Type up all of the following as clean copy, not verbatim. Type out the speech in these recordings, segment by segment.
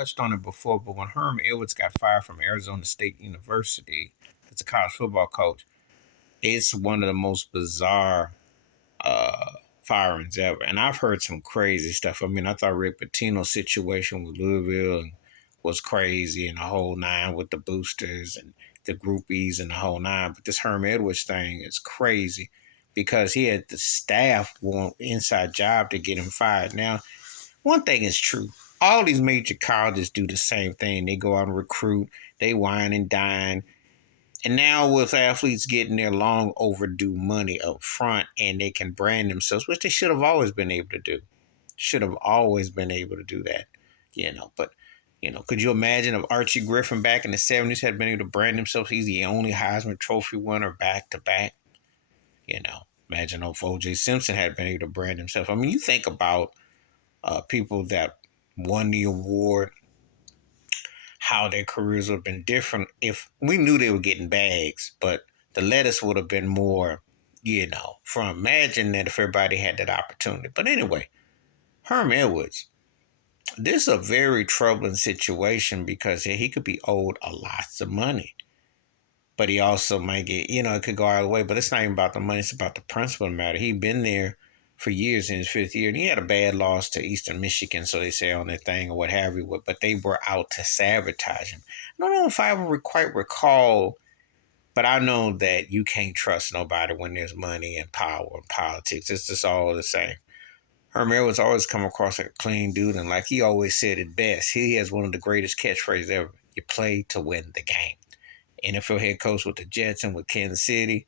touched on it before, but when Herm Edwards got fired from Arizona State University as a college football coach, it's one of the most bizarre uh, firings ever. And I've heard some crazy stuff. I mean, I thought Rick Pitino's situation with Louisville was crazy and the whole nine with the boosters and the groupies and the whole nine. But this Herm Edwards thing is crazy because he had the staff want inside job to get him fired. Now, one thing is true. All these major colleges do the same thing. They go out and recruit, they wine and dine. And now with athletes getting their long overdue money up front and they can brand themselves, which they should have always been able to do. Should have always been able to do that. But could you imagine if Archie Griffin back in the 70s had been able to brand himself? He's the only Heisman Trophy winner back to back. Imagine if O.J. Simpson had been able to brand himself. I mean, you think about people that won the award, how their careers would have been different if we knew they were getting bags, but the lettuce would have been more, from imagine that if everybody had that opportunity. But anyway, Herm Edwards, this is a very troubling situation because he could be owed a lots of money. But he also might get, it could go all the way. But it's not even about the money, it's about the principle of the matter. He'd been there for years in his fifth year, and he had a bad loss to Eastern Michigan, so they say on their thing or what have you, but they were out to sabotage him. I don't know if I ever quite recall, but I know that you can't trust nobody when there's money and power and politics. It's just all the same. Herm Edwards always come across like a clean dude, and like he always said it best, he has one of the greatest catchphrases ever. You play to win the game. NFL head coach with the Jets and with Kansas City.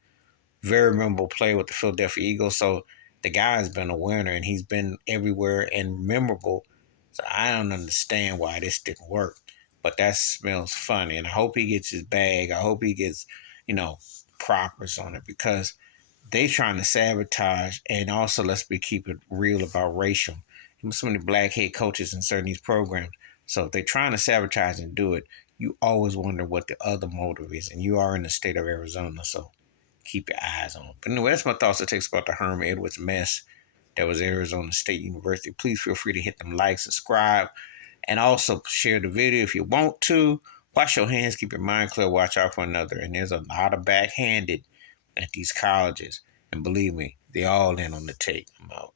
Very memorable play with the Philadelphia Eagles. So the guy's been a winner and he's been everywhere and memorable. So I don't understand why this didn't work. But that smells funny. And I hope he gets his bag. I hope he gets, propers on it because they trying to sabotage. And also, keep it real about racial. So many black head coaches in certain these programs. So if they're trying to sabotage and do it, you always wonder what the other motive is. And you are in the state of Arizona, so keep your eyes on. But anyway, that's my thoughts and takes about the Herm Edwards mess that was Arizona State University. Please feel free to hit them like, subscribe, and also share the video if you want to. Wash your hands, keep your mind clear, watch out for another. And there's a lot of backhanded at these colleges. And believe me, they all in on the tape. I'm out.